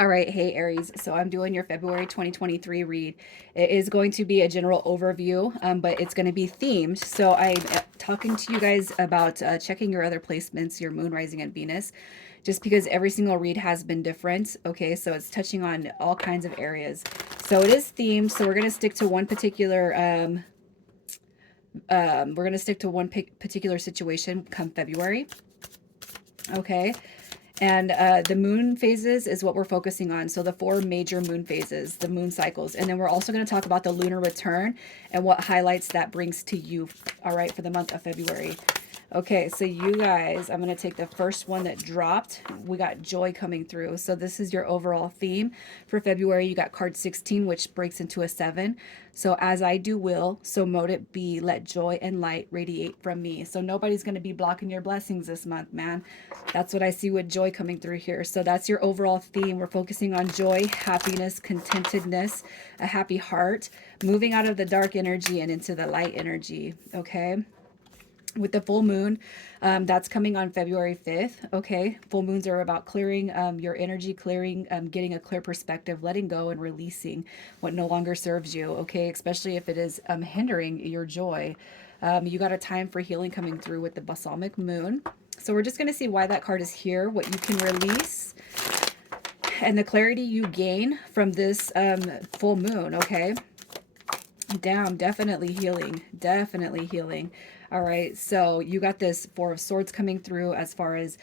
All right, hey Aries. So I'm doing your February 2023 read. It is going to be a general overview, but it's going to be themed. So I'm talking to you guys about checking your other placements, your moon, rising, and Venus, just because every single read has been different. Okay, so it's touching on all kinds of areas. So it is themed. So we're going to stick to one particular. We're going to stick to one particular situation come February. Okay. And the moon phases is what we're focusing on. So the four major moon phases, the moon cycles. And then we're also going to talk about the lunar return and what highlights that brings to you, all right, for the month of February. Okay, so you guys, I'm going to take the first one that dropped. We got joy coming through. So this is your overall theme for February. You got card 16, which breaks into a 7. So as I do will, so mote it be, let joy and light radiate from me. So nobody's going to be blocking your blessings this month, man. That's what I see with joy coming through here. So that's your overall theme. We're focusing on joy, happiness, contentedness, a happy heart, moving out of the dark energy and into the light energy, okay? With the full moon, that's coming on February 5th. Okay, full moons are about clearing your energy, clearing, getting a clear perspective, letting go and releasing what no longer serves you. Okay, especially if it is hindering your joy. You got a time for healing coming through with the balsamic moon. So we're just going to see why that card is here, what you can release, and the clarity you gain from this full moon. Okay, damn, definitely healing, definitely healing. All right, so you got this Four of Swords coming through as far as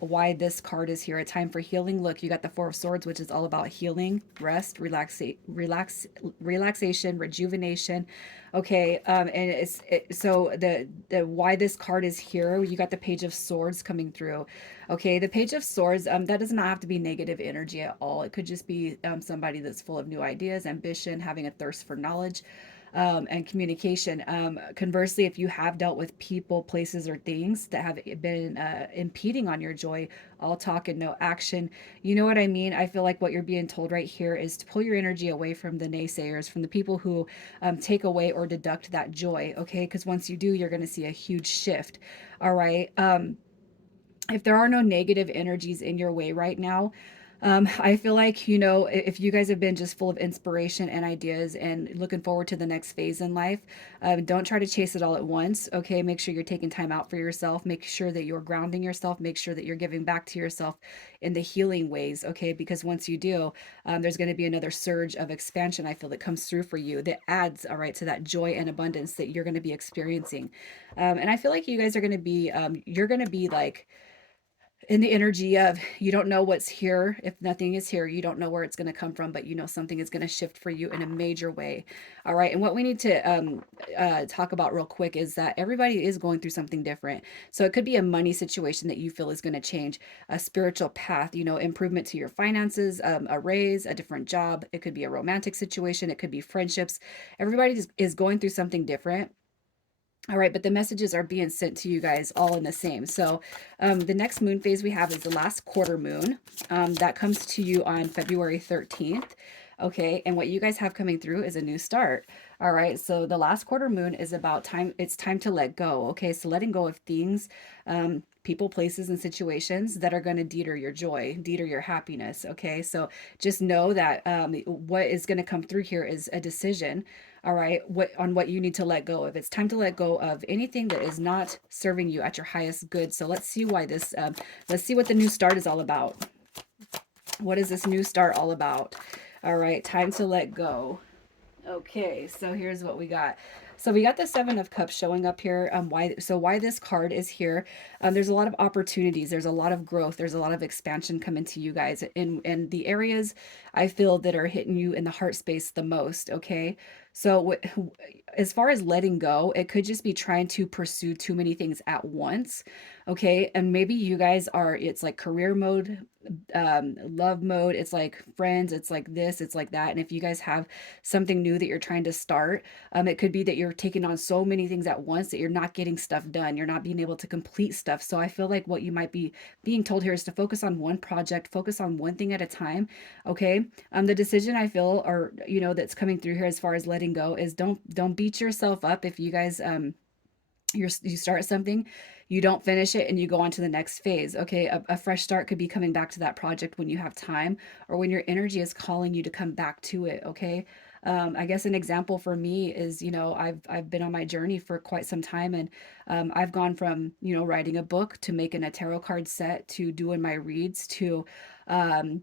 why this card is here. A time for healing. Look, you got the Four of Swords, which is all about healing, rest, relaxation, rejuvenation. Okay, and so the why this card is here. You got the Page of Swords coming through. Okay, the Page of Swords. That does not have to be negative energy at all. It could just be somebody that's full of new ideas, ambition, having a thirst for knowledge and communication. Conversely, if you have dealt with people, places, or things that have been impeding on your joy, all talk and no action, you know what I mean? I feel like what you're being told right here is to pull your energy away from the naysayers, from the people who take away or deduct that joy, okay? Because once you do, you're going to see a huge shift, all right? If there are no negative energies in your way right now, I feel like, if you guys have been just full of inspiration and ideas and looking forward to the next phase in life, don't try to chase it all at once. Okay. Make sure you're taking time out for yourself. Make sure that you're grounding yourself. Make sure that you're giving back to yourself in the healing ways. Okay. Because once you do, there's going to be another surge of expansion, I feel, that comes through for you that adds, all right, to that joy and abundance that you're going to be experiencing. And I feel like you guys are going to be, you're going to be like, in the energy of you don't know what's here. If nothing is here, you don't know where it's going to come from, but you know something is going to shift for you in a major way. All right. And what we need to talk about real quick is that everybody is going through something different. So it could be a money situation that you feel is going to change, a spiritual path, improvement to your finances, a raise, a different job. It could be a romantic situation. It could be friendships. Everybody is going through something different. All right, but the messages are being sent to you guys all in the same. So the next moon phase we have is the last quarter moon. That comes to you on February 13th. Okay, and what you guys have coming through is a new start. All right, so the last quarter moon is about time. It's time to let go. Okay, so letting go of things, people, places, and situations that are going to deter your joy, deter your happiness. Okay, so just know that what is going to come through here is a decision, all right, what you need to let go of. It's time to let go of anything that is not serving you at your highest good. So let's see why this, let's see what the new start is all about. What is this new start all about? All right, time to let go. Okay, so here's what we got. So we got the Seven of Cups showing up here. Why this card is here? There's a lot of opportunities. There's a lot of growth. There's a lot of expansion coming to you guys in the areas I feel that are hitting you in the heart space the most. Okay, so as far as letting go, it could just be trying to pursue too many things at once. Okay, and maybe you guys are. It's like career mode, love mode. It's like friends. It's like this. It's like that. And if you guys have something new that you're trying to start, it could be that you're taking on so many things at once that you're not getting stuff done. You're not being able to complete stuff. So I feel like what you might be being told here is to focus on one project, focus on one thing at a time. Okay. The decision I feel, or that's coming through here as far as letting go, is don't beat yourself up if you guys you start something. you don't finish it and you go on to the next phase. Okay, a fresh start could be coming back to that project when you have time, or when your energy is calling you to come back to it. Okay. I guess an example for me is, I've been on my journey for quite some time, and I've gone from, writing a book to making a tarot card set to doing my reads to um,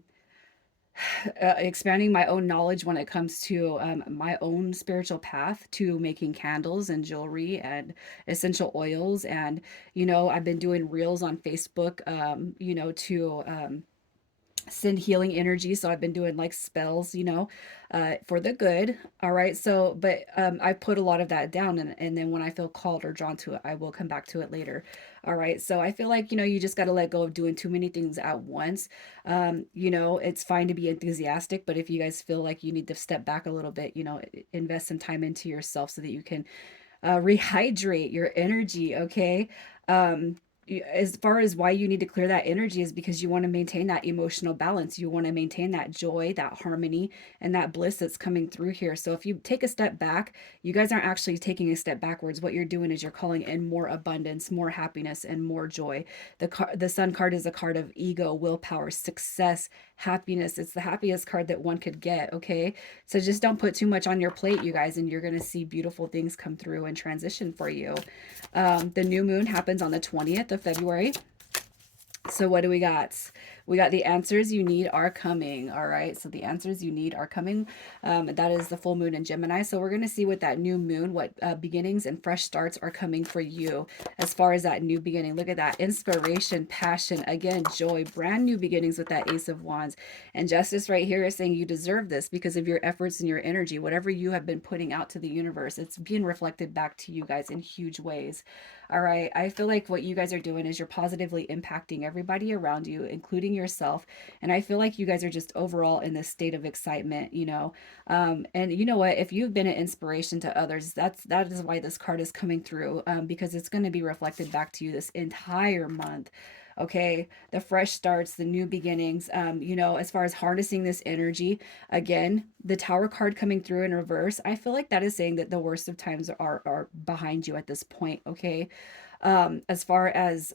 expanding my own knowledge when it comes to my own spiritual path, to making candles and jewelry and essential oils. And, I've been doing reels on Facebook, to send healing energy. So I've been doing like spells, for the good. All right. So, but I put a lot of that down, and then when I feel called or drawn to it, I will come back to it later. All right. So I feel like, you just got to let go of doing too many things at once. It's fine to be enthusiastic, but if you guys feel like you need to step back a little bit, invest some time into yourself so that you can rehydrate your energy. Okay. um as far as why you need to clear that energy is because you want to maintain that emotional balance, you want to maintain that joy, that harmony, and that bliss that's coming through here. So if you take a step back, you guys aren't actually taking a step backwards. What you're doing is you're calling in more abundance, more happiness, and more joy. The sun card is a card of ego, willpower, success, happiness. It's the happiest card that one could get. Okay, so just don't put too much on your plate, you guys, and you're going to see beautiful things come through and transition for you. The new moon happens on the 20th of February. So what do we got? We got the answers you need are coming. All right. So the answers you need are coming. That is the full moon in Gemini. So we're going to see what that new moon, what beginnings and fresh starts are coming for you as far as that new beginning. Look at that. Inspiration, passion, again, joy, brand new beginnings with that Ace of Wands. And justice right here is saying you deserve this because of your efforts and your energy. Whatever you have been putting out to the universe, it's being reflected back to you guys in huge ways. All right. I feel like what you guys are doing is you're positively impacting everybody around you, including yourself. And I feel like you guys are just overall in this state of excitement, and you know what? If you've been an inspiration to others, that is why this card is coming through, because it's going to be reflected back to you this entire month. Okay, the fresh starts, the new beginnings, as far as harnessing this energy, again, the Tower card coming through in reverse, I feel like that is saying that the worst of times are behind you at this point. Okay, as far as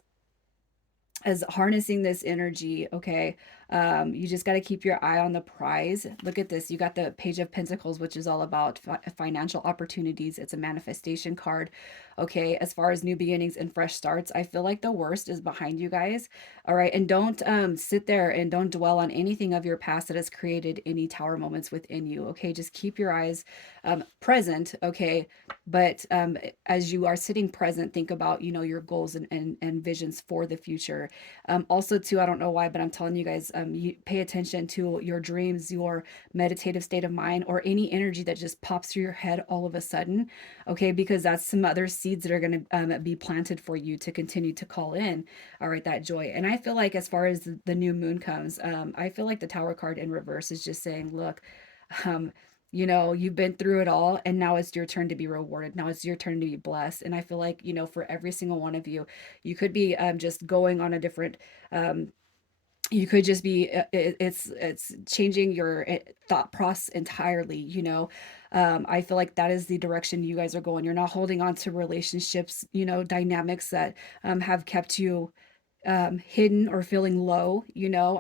harnessing this energy. Okay, you just got to keep your eye on the prize. Look at this, you got the Page of Pentacles, which is all about financial opportunities. It's a manifestation card. Okay, as far as new beginnings and fresh starts, I feel like the worst is behind you guys. All right, and don't sit there and don't dwell on anything of your past that has created any tower moments within you. Okay, just keep your eyes present. Okay, but as you are sitting present, think about, your goals and visions for the future. Also too, I don't know why, but I'm telling you guys, you pay attention to your dreams, your meditative state of mind, or any energy that just pops through your head all of a sudden. Okay, because that's some other seeds that are going to be planted for you to continue to call in, all right, that joy. And I feel like as far as the new moon comes, I feel like the Tower card in reverse is just saying, look, um, you've been through it all, and now it's your turn to be rewarded. Now it's your turn to be blessed. And I feel like, for every single one of you, you could be just going on a different you could just be it's changing your thought process entirely. I feel like that is the direction you guys are going. You're not holding on to relationships, dynamics that have kept you hidden or feeling low.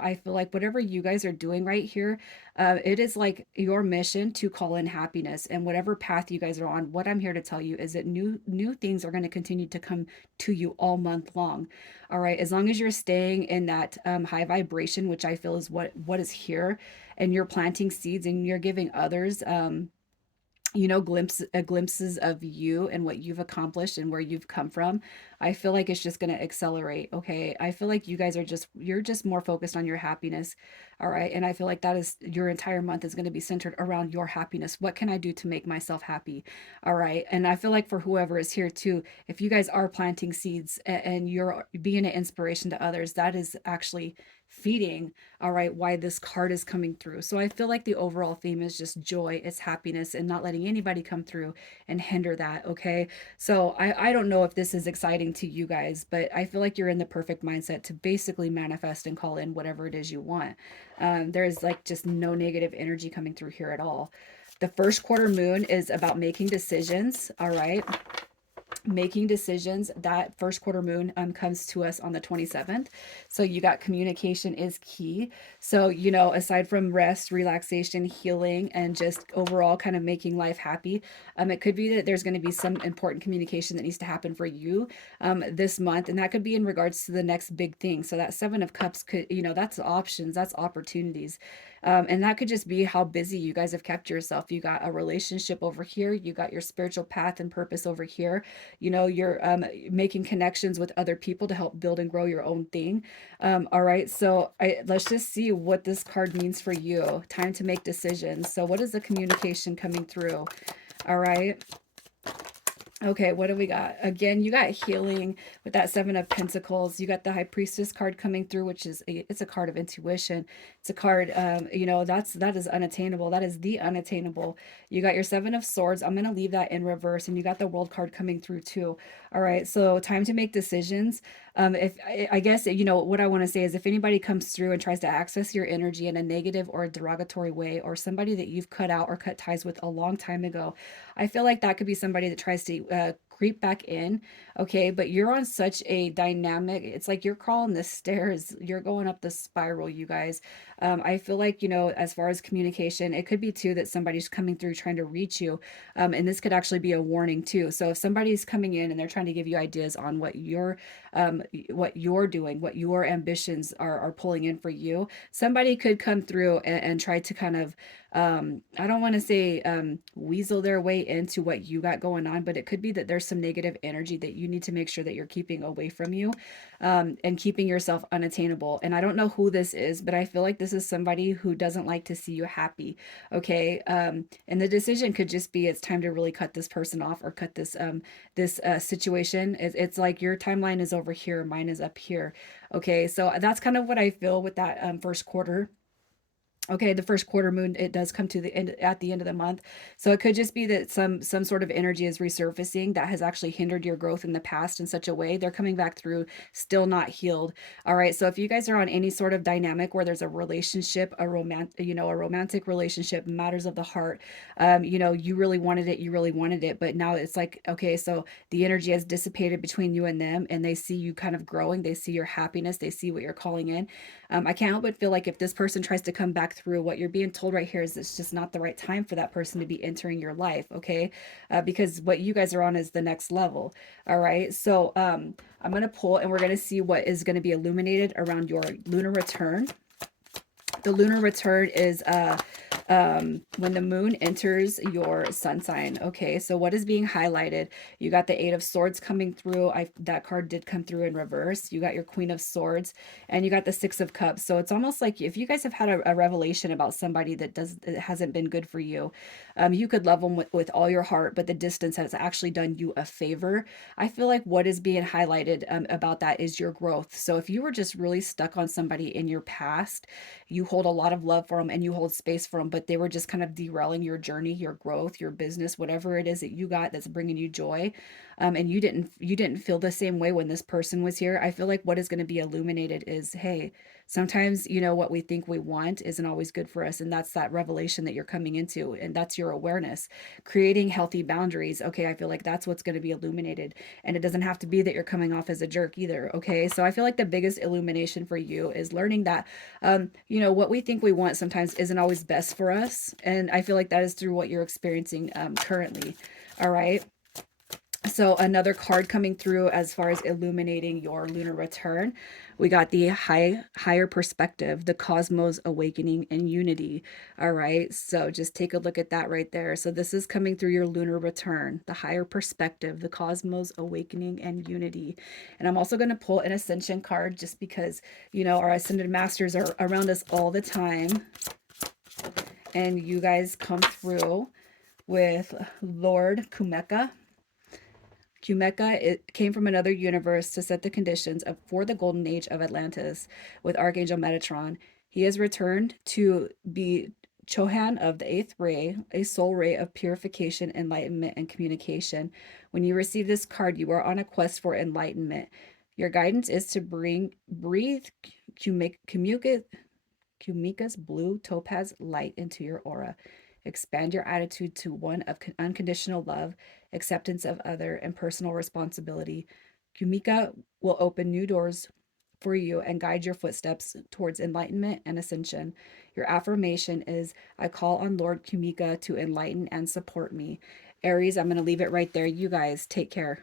I feel like whatever you guys are doing right here, it is like your mission to call in happiness. And whatever path you guys are on, what I'm here to tell you is that new things are going to continue to come to you all month long. All right, as long as you're staying in that high vibration, which I feel is what is here, and you're planting seeds and you're giving others glimpses of you and what you've accomplished and where you've come from. I feel like it's just going to accelerate. Okay, I feel like you guys you're just more focused on your happiness. All right, and I feel like that is your entire month is going to be centered around your happiness. What can I do to make myself happy? All right, and I feel like for whoever is here too, if you guys are planting seeds and you're being an inspiration to others, that is actually feeding, all right, why this card is coming through. So I feel like the overall theme is just joy, it's happiness, and not letting anybody come through and hinder that. Okay, so I don't know if this is exciting to you guys, but I feel like you're in the perfect mindset to basically manifest and call in whatever it is you want. There's like just no negative energy coming through here at all. The first quarter moon is about making decisions. All right, making decisions. That first quarter moon comes to us on the 27th, so you got communication is key. So aside from rest, relaxation, healing, and just overall kind of making life happy, it could be that there's going to be some important communication that needs to happen for you this month, and that could be in regards to the next big thing. So that seven of cups could, that's options, that's opportunities. And that could just be how busy you guys have kept yourself. You got a relationship over here, you got your spiritual path and purpose over here. You're making connections with other people to help build and grow your own thing. All right, so let's just see what this card means for you. Time to make decisions. So what is the communication coming through? All right. Okay, what do we got? Again, you got healing with that Seven of Pentacles. You got the High Priestess card coming through, which is it's a card of intuition. It's a card, that is unattainable. That is the unattainable. You got your Seven of Swords. I'm gonna leave that in reverse, and you got the World card coming through too. All right, so time to make decisions. If I guess what I want to say is, if anybody comes through and tries to access your energy in a negative or a derogatory way, or somebody that you've cut out or cut ties with a long time ago, I feel like that could be somebody that tries to creep back in. Okay, but you're on such a dynamic, it's like you're crawling the stairs, you're going up the spiral, you guys. I feel like, as far as communication, it could be too that somebody's coming through trying to reach you. And this could actually be a warning too. So if somebody's coming in and they're trying to give you ideas on what you're doing, what your ambitions are pulling in for you, somebody could come through and try to kind of I don't want to say weasel their way into what you got going on, but it could be that there's some negative energy that you need to make sure that you're keeping away from you, and keeping yourself unattainable. And I don't know who this is, but I feel like this is somebody who doesn't like to see you happy. Okay. And the decision could just be, it's time to really cut this person off, or cut this situation. It's like your timeline is over here, mine is up here. Okay. So that's kind of what I feel with that first quarter. Okay, the first quarter moon, it does come to the end at the end of the month. So it could just be that some sort of energy is resurfacing that has actually hindered your growth in the past in such a way. They're coming back through, still not healed. All right. So if you guys are on any sort of dynamic where there's a relationship, a romantic relationship, matters of the heart, you really wanted it, but now it's like, okay, so the energy has dissipated between you and them, and they see you kind of growing, they see your happiness, they see what you're calling in. I can't help but feel like if this person tries to come back through, what you're being told right here is it's just not the right time for that person to be entering your life, okay? Because what you guys are on is the next level, all right? So I'm going to pull, and we're going to see what is going to be illuminated around your lunar return. The lunar return is when the moon enters your sun sign. Okay, so what is being highlighted? You got the Eight of Swords coming through. That card did come through in reverse. You got your Queen of Swords, and you got the Six of Cups. So it's almost like if you guys have had a revelation about somebody that hasn't been good for you, you could love them with all your heart, but the distance has actually done you a favor. I feel like what is being highlighted about that is your growth. So if you were just really stuck on somebody in your past, you hold a lot of love for them and you hold space for them, but they were just kind of derailing your journey, your growth, your business, whatever it is that you got that's bringing you joy. And you didn't feel the same way when this person was here. I feel like what is going to be illuminated is, hey, sometimes what we think we want isn't always good for us, and that's that revelation that you're coming into, and that's your awareness, creating healthy boundaries. Okay, I feel like that's what's going to be illuminated, and it doesn't have to be that you're coming off as a jerk either. Okay, so I feel like the biggest illumination for you is learning that what we think we want sometimes isn't always best for us. And I feel like that is through what you're experiencing currently. All right. So another card coming through as far as illuminating your lunar return, we got the higher perspective, the cosmos awakening and unity. All right, so just take a look at that right there. So this is coming through your lunar return, the higher perspective, the cosmos awakening and unity. And I'm also going to pull an ascension card just because our ascended masters are around us all the time, and you guys come through with Lord Kumeka. Kumeka, it came from another universe to set the conditions for the golden age of Atlantis with Archangel Metatron. He has returned to be Chohan of the eighth ray, a soul ray of purification, enlightenment, and communication. When you receive this card, you are on a quest for enlightenment. Your guidance is to breathe Kumeka's blue topaz light into your aura. Expand your attitude to one of unconditional love, acceptance of other, and personal responsibility. Kumika will open new doors for you and guide your footsteps towards enlightenment and ascension. Your affirmation is I call on Lord Kumika to enlighten and support me. Aries, I'm going to leave it right there. You guys take care.